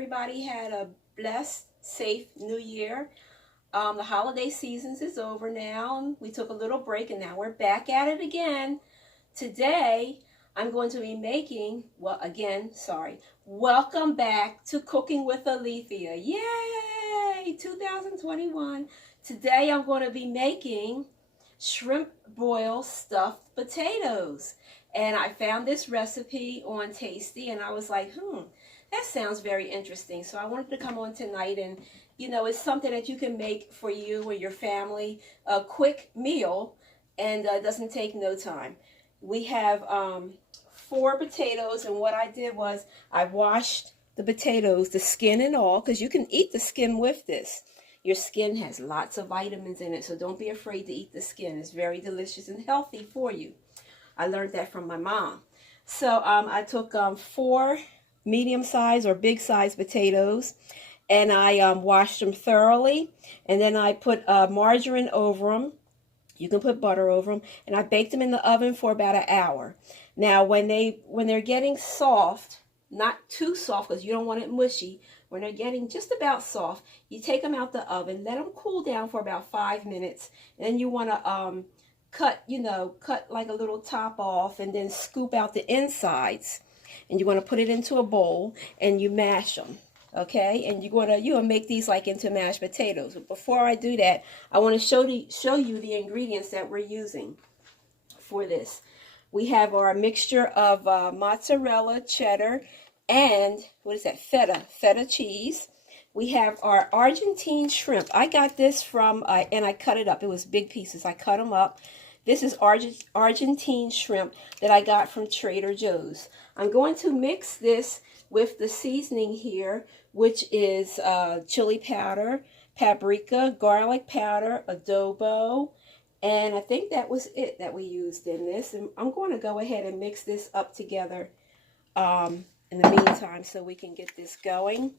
everybody had a blessed, safe New Year. The holiday seasons is over now. We took a little break and now we're back at it again. Today, I'm going to be making, welcome back to Cooking with Alethea. Yay! 2021. Today, I'm going to be making shrimp boil stuffed potatoes. And I found this recipe on Tasty and I was like, that sounds very interesting. So I wanted to come on tonight and, it's something that you can make for you or your family, a quick meal, and doesn't take no time. We have 4 potatoes, and what I did was I washed the potatoes, the skin and all, because you can eat the skin with this. Your skin has lots of vitamins in it, so don't be afraid to eat the skin. It's very delicious and healthy for you. I learned that from my mom. So I took 4 medium-sized or big-sized potatoes, and I washed them thoroughly, and then I put margarine over them. You can put butter over them, and I baked them in the oven for about an hour. Now, when they're getting soft, not too soft because you don't want it mushy, when they're getting just about soft, you take them out the oven, let them cool down for about 5 minutes, and then you want to cut like a little top off and then scoop out the insides. And you want to put it into a bowl and you mash them. Okay, and you're gonna make these like into mashed potatoes. But before I do that, I want to show you the ingredients that we're using for this. We have our mixture of mozzarella, cheddar, and feta cheese. We have our Argentine shrimp. I got this from and I cut it up. It was big pieces. I cut them up. This is Argentine shrimp that I got from Trader Joe's. I'm going to mix this with the seasoning here, which is chili powder, paprika, garlic powder, adobo, and I think that was it that we used in this. And I'm going to go ahead and mix this up together in the meantime so we can get this going,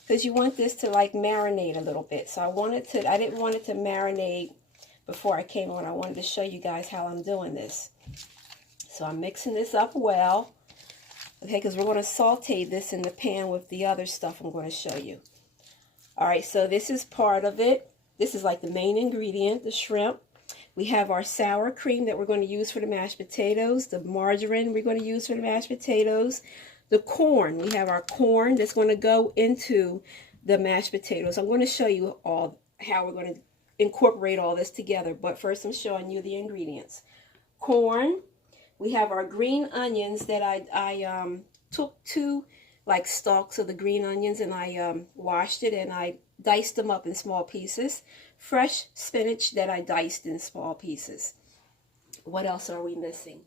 because you want this to like marinate a little bit. So I didn't want it to marinate before I came on. I wanted to show you guys how I'm doing this. So I'm mixing this up well. Okay, because we're going to saute this in the pan with the other stuff I'm going to show you. All right, so this is part of it. This is like the main ingredient, the shrimp. We have our sour cream that we're going to use for the mashed potatoes. The margarine we're going to use for the mashed potatoes. The corn, we have our corn that's going to go into the mashed potatoes. I'm going to show you all how we're going to incorporate all this together. But first I'm showing you the ingredients. Corn. We have our green onions that I took 2 like stalks of the green onions and I washed it and I diced them up in small pieces. Fresh spinach that I diced in small pieces. What else are we missing?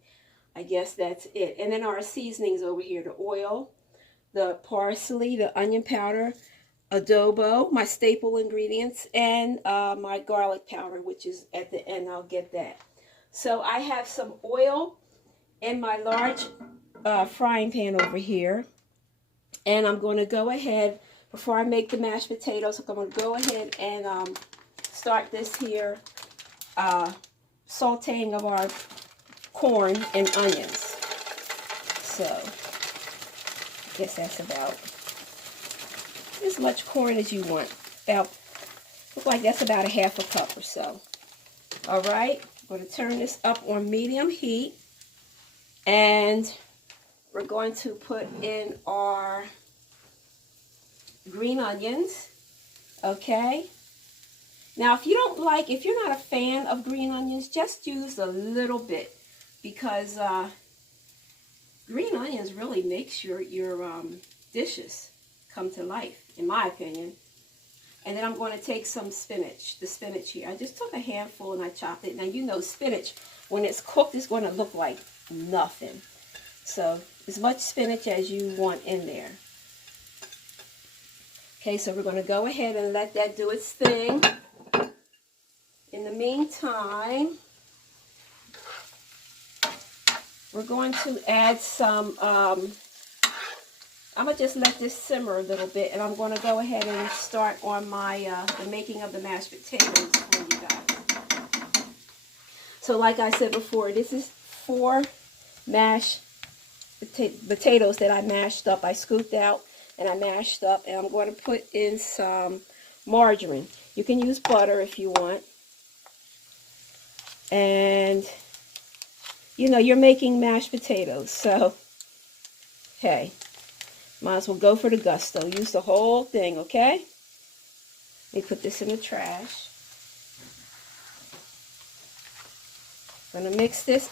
I guess that's it. And then our seasonings over here, the oil, the parsley, the onion powder, adobo, my staple ingredients, and my garlic powder, which is at the end. I'll get that. So I have some oil in my large frying pan over here, and I'm going to go ahead, before I make the mashed potatoes, I'm going to go ahead and start this here sauteing of our corn and onions. So I guess that's about as much corn as you want. Look like that's about a half a cup or so. All right, I'm going to turn this up on medium heat. And we're going to put in our green onions, okay? Now, if you're not a fan of green onions, just use a little bit, because green onions really makes your dishes come to life, in my opinion. And then I'm going to take some spinach, the spinach here. I just took a handful and I chopped it. Now, spinach, when it's cooked, it's going to look like nothing. So as much spinach as you want in there. Okay, so we're going to go ahead and let that do its thing. In the meantime, we're going to add some I'm going to just let this simmer a little bit, and I'm going to go ahead and start on my the making of the mashed potatoes for you guys. So like I said before, this is 4 mashed potatoes that I mashed up. I scooped out and I mashed up, and I'm going to put in some margarine. You can use butter if you want. And, you know, you're making mashed potatoes, so, hey, might as well go for the gusto. Use the whole thing, okay? Let me put this in the trash. I'm going to mix this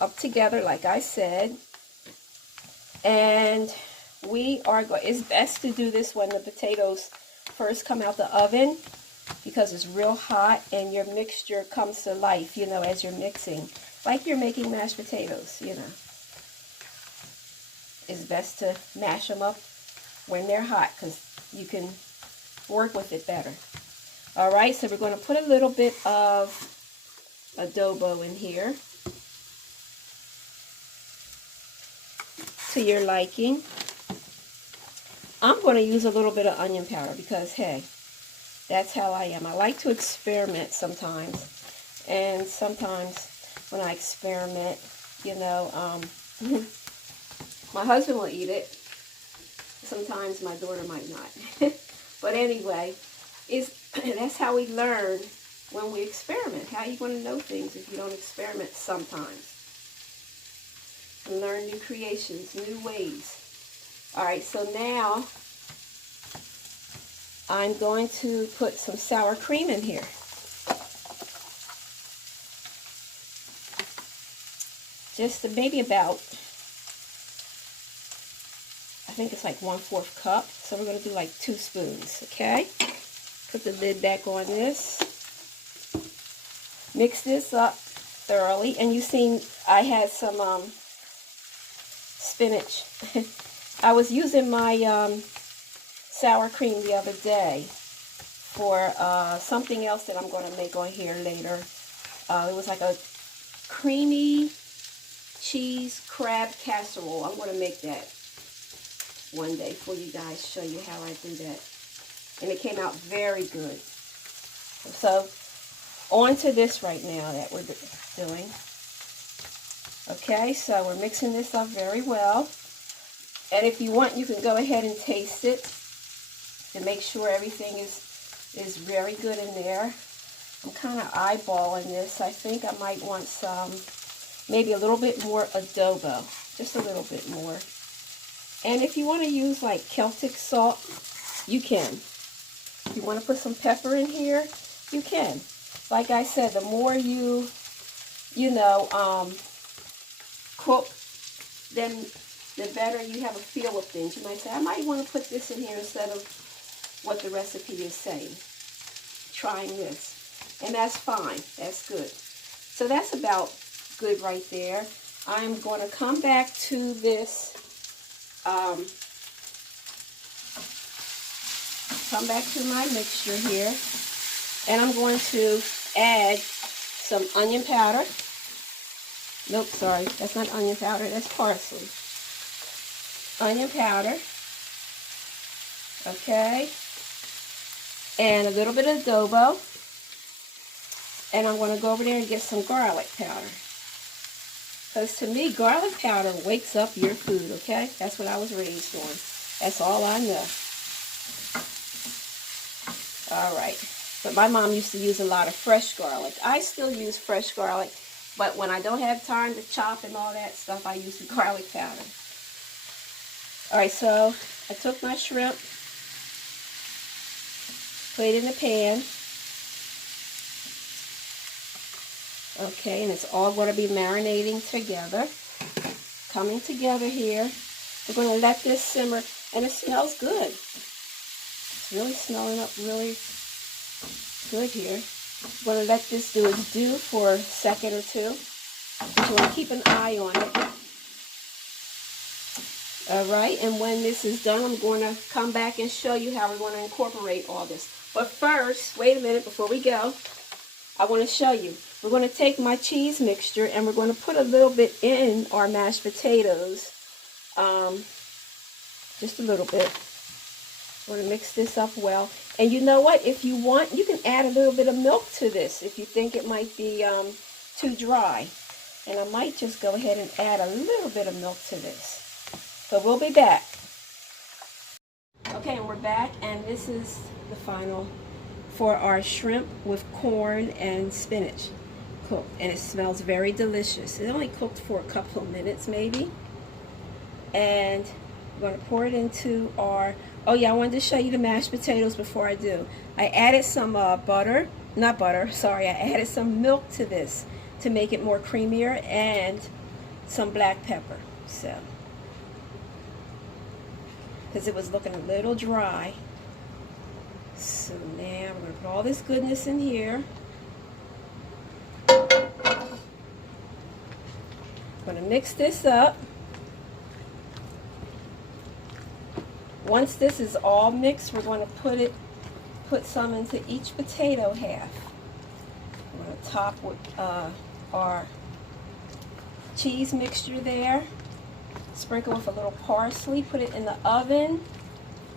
up together, like I said. And we are going, it's best to do this when the potatoes first come out the oven, because it's real hot and your mixture comes to life, you know, as you're mixing. Like you're making mashed potatoes, you know. It's best to mash them up when they're hot, because you can work with it better. All right, so we're going to put a little bit of adobo in here to your liking. I'm going to use a little bit of onion powder because, hey, that's how I am. I like to experiment sometimes. And sometimes when I experiment, you know, my husband will eat it. Sometimes my daughter might not. But anyway, that's how we learn when we experiment. How are you going to know things if you don't experiment sometimes? And learn new creations, new ways. All right, so now I'm going to put some sour cream in here. Just maybe about, I think it's like 1/4 cup. So we're going to do like 2 spoons, okay? Put the lid back on this. Mix this up thoroughly. And you've seen I had some spinach. I was using my sour cream the other day for something else that I'm going to make on here later. It was like a creamy cheese crab casserole. I'm going to make that one day for you guys, show you how I do that. And it came out very good. So, on to this right now that we're doing. Okay, so we're mixing this up very well. And if you want, you can go ahead and taste it to make sure everything is very good in there. I'm kind of eyeballing this. I think I might want some, maybe a little bit more adobo. Just a little bit more. And if you want to use like Celtic salt, you can. If you want to put some pepper in here, you can. Like I said, the more you cook, then the better you have a feel of things. You might say, I might want to put this in here instead of what the recipe is saying. Trying this. And that's fine. That's good. So that's about good right there. I'm going to come back to this, come back to my mixture here. And I'm going to add some onion powder. Nope, sorry, that's not onion powder, that's parsley. Onion powder. Okay. And a little bit of adobo. And I'm going to go over there and get some garlic powder. Because to me, garlic powder wakes up your food, okay? That's what I was raised on. That's all I know. All right. But my mom used to use a lot of fresh garlic. I still use fresh garlic, but when I don't have time to chop and all that stuff, I use the garlic powder. All right, so I took my shrimp, put it in the pan. Okay, and it's all going to be marinating together, coming together here. We're going to let this simmer, and it smells good. It's really smelling up really good here. I'm going to let this do its due for a second or two. So you want to keep an eye on it. Alright, and when this is done, I'm going to come back and show you how we're going to incorporate all this. But first, wait a minute before we go. I want to show you. We're going to take my cheese mixture and we're going to put a little bit in our mashed potatoes. Just a little bit. We're going to mix this up well. And you know what? If you want, you can add a little bit of milk to this if you think it might be too dry. And I might just go ahead and add a little bit of milk to this. So we'll be back. Okay, and we're back, and this is the final for our shrimp with corn and spinach cooked, and it smells very delicious. It only cooked for a couple of minutes maybe, and I'm going to pour it into our, oh yeah, I wanted to show you the mashed potatoes before I do. I added some butter, not butter, sorry, I added some milk to this to make it more creamier, and some black pepper, so, because it was looking a little dry. So now we're going to put all this goodness in here. I'm going to mix this up. Once this is all mixed, we're going to put some into each potato half. We're going to top with our cheese mixture there. Sprinkle with a little parsley. Put it in the oven.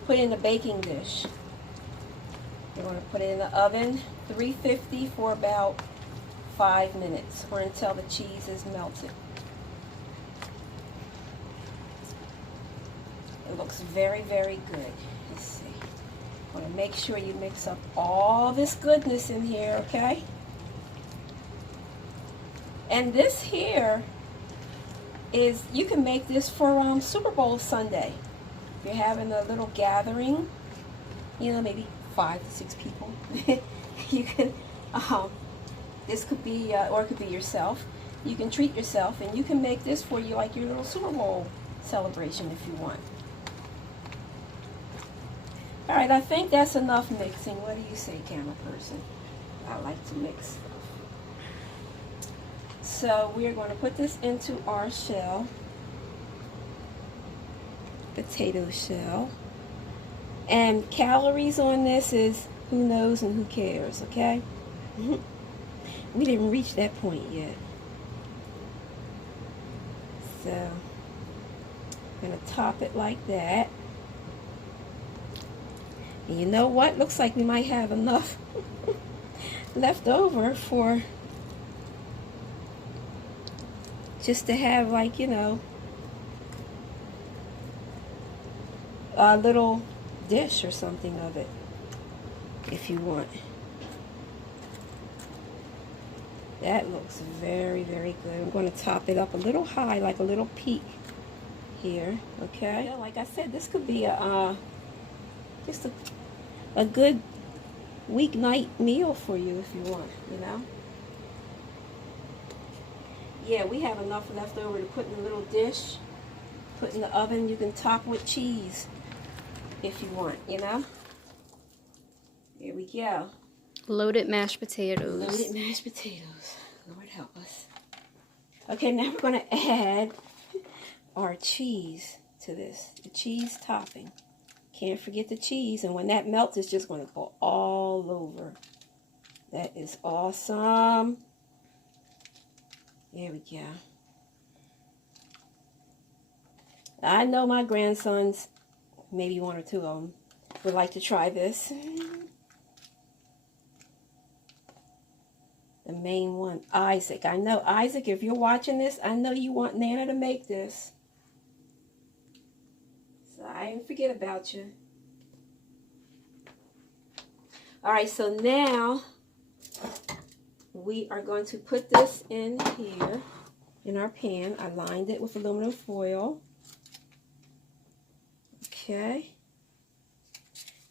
Put it in a baking dish. We're going to put it in the oven, 350 for about 5 minutes, or until the cheese is melted. It looks very, very good. Let's see. I'm going to make sure you mix up all this goodness in here, okay? And this here is, you can make this for Super Bowl Sunday. If you're having a little gathering, you know, maybe 5 to 6 people. You can, this could be, or it could be yourself. You can treat yourself, and you can make this for you like your little Super Bowl celebration if you want. All right, I think that's enough mixing. What do you say, camera person? I like to mix stuff. So we're going to put this into our shell, potato shell. And calories on this is who knows and who cares, okay? We didn't reach that point yet. So, I'm going to top it like that. And you know what? Looks like we might have enough left over for just to have, like, you know, a little dish or something of it, if you want. That looks very, very good. I'm going to top it up a little high, like a little peak here, okay? Yeah, like I said, this could be a just a good weeknight meal for you if you want, you know? Yeah, we have enough left over to put in a little dish, put in the oven. You can top with cheese if you want, you know? Here we go. Loaded mashed potatoes. Loaded mashed potatoes. Lord help us. Okay, now we're going to add our cheese to this. The cheese topping. Can't forget the cheese. And when that melts, it's just going to go all over. That is awesome. There we go. I know my grandsons, maybe 1 or 2 of them, would like to try this. The main one, Isaac. I know, Isaac, if you're watching this, I know you want Nana to make this. So I didn't forget about you. Alright, so now we are going to put this in here in our pan. I lined it with aluminum foil. Okay.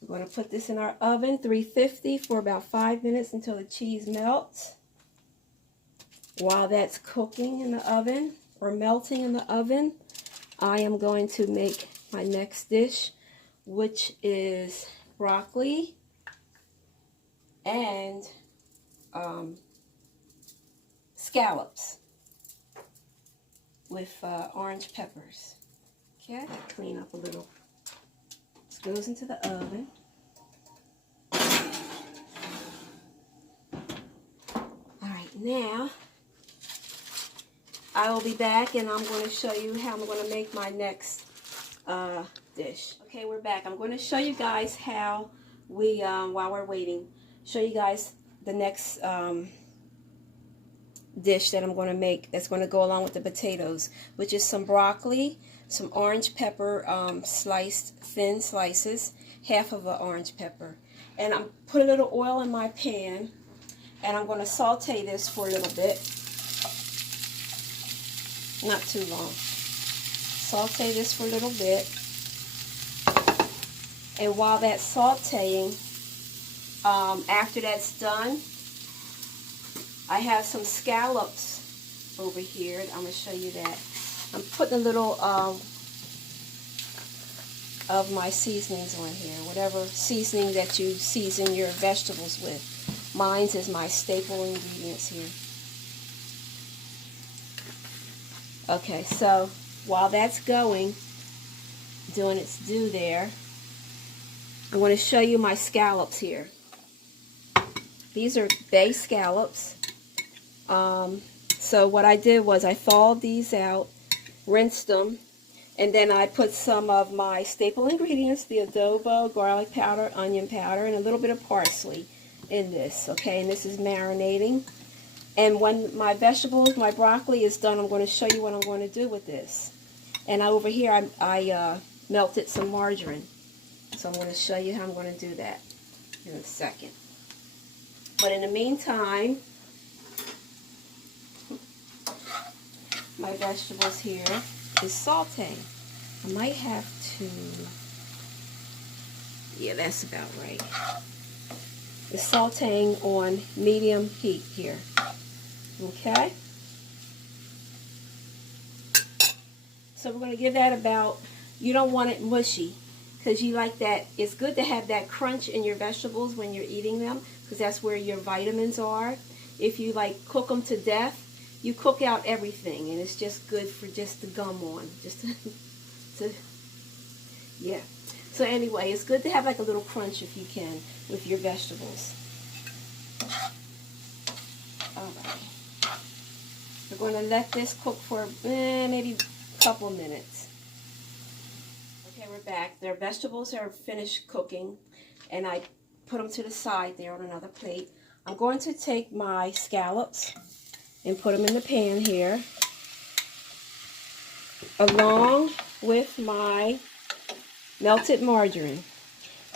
We're going to put this in our oven, 350 for about 5 minutes until the cheese melts. While that's cooking in the oven or melting in the oven, I am going to make my next dish, which is broccoli and scallops with orange peppers. Okay, clean up a little. This goes into the oven. Alright, now I will be back and I'm going to show you how I'm going to make my next dish. Okay, we're back. I'm going to show you guys how we, while we're waiting, show you guys the next dish that I'm going to make that's going to go along with the potatoes, which is some broccoli some orange pepper, sliced thin slices, half of an orange pepper. And I'm put a little oil in my pan, and I'm going to saute this for a little bit. Not too long. Saute this for a little bit. And while that's sauteing, after that's done, I have some scallops over here. I'm going to show you that. I'm putting a little of my seasonings on here, whatever seasoning that you season your vegetables with. Mine's is my staple ingredients here. Okay, so while that's going, doing its due there, I want to show you my scallops here. These are bay scallops. So what I did was I thawed these out, rinsed them, and then I put some of my staple ingredients, the adobo, garlic powder, onion powder, and a little bit of parsley in this, okay? And this is marinating. And when my vegetables, my broccoli is done, I'm going to show you what I'm going to do with this. And over here, I melted some margarine. So I'm going to show you how I'm going to do that in a second. But in the meantime, my vegetables here is sauteing. I might have to, yeah, that's about right. It's sauteing on medium heat here. Okay? So we're going to give that about, you don't want it mushy, because you like that. It's good to have that crunch in your vegetables when you're eating them, because that's where your vitamins are. If you like cook them to death, you cook out everything, and it's just good for just the gum on, just to yeah. So anyway, it's good to have like a little crunch if you can with your vegetables. All right, we're going to let this cook for maybe a couple of minutes. Okay, we're back. Their vegetables are finished cooking, and I put them to the side there on another plate. I'm going to take my scallops and put them in the pan here, along with my melted margarine.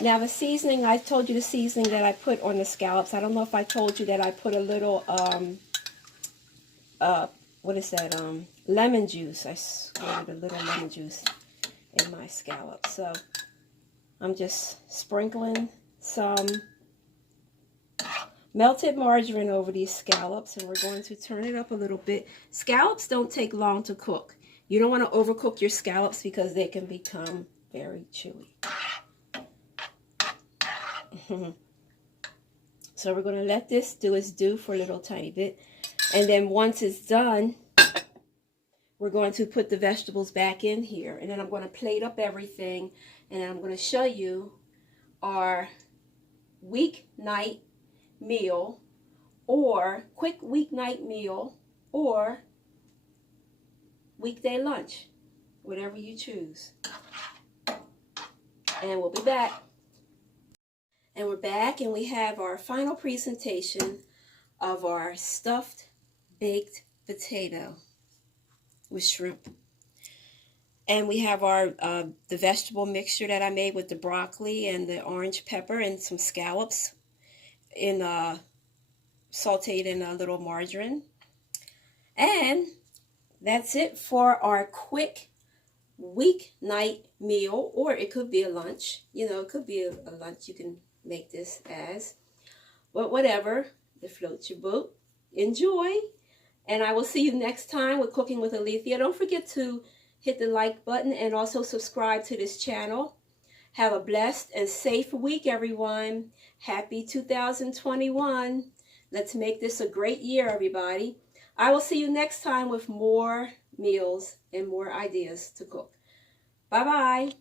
Now the seasoning, I told you the seasoning that I put on the scallops. I don't know if I told you that I put a little, what is that, lemon juice. I squirted a little lemon juice in my scallops. So I'm just sprinkling some melted margarine over these scallops, and we're going to turn it up a little bit. Scallops don't take long to cook. You don't want to overcook your scallops because they can become very chewy. So we're going to let this do its due for a little tiny bit, and then once it's done, we're going to put the vegetables back in here, and then I'm going to plate up everything, and then I'm going to show you our weeknight meal, or quick weeknight meal, or weekday lunch, whatever you choose. And we'll be back. And we're back, and we have our final presentation of our stuffed baked potato with shrimp. And we have our the vegetable mixture that I made with the broccoli and the orange pepper and some scallops in sauteed in a little margarine. And that's it for our quick weeknight meal, or it could be a lunch. You know, it could be a lunch you can make this as. But whatever, it floats your boat. Enjoy. And I will see you next time with Cooking with Alethea. Don't forget to hit the like button and also subscribe to this channel. Have a blessed and safe week, everyone. Happy 2021. Let's make this a great year, everybody. I will see you next time with more meals and more ideas to cook. Bye-bye.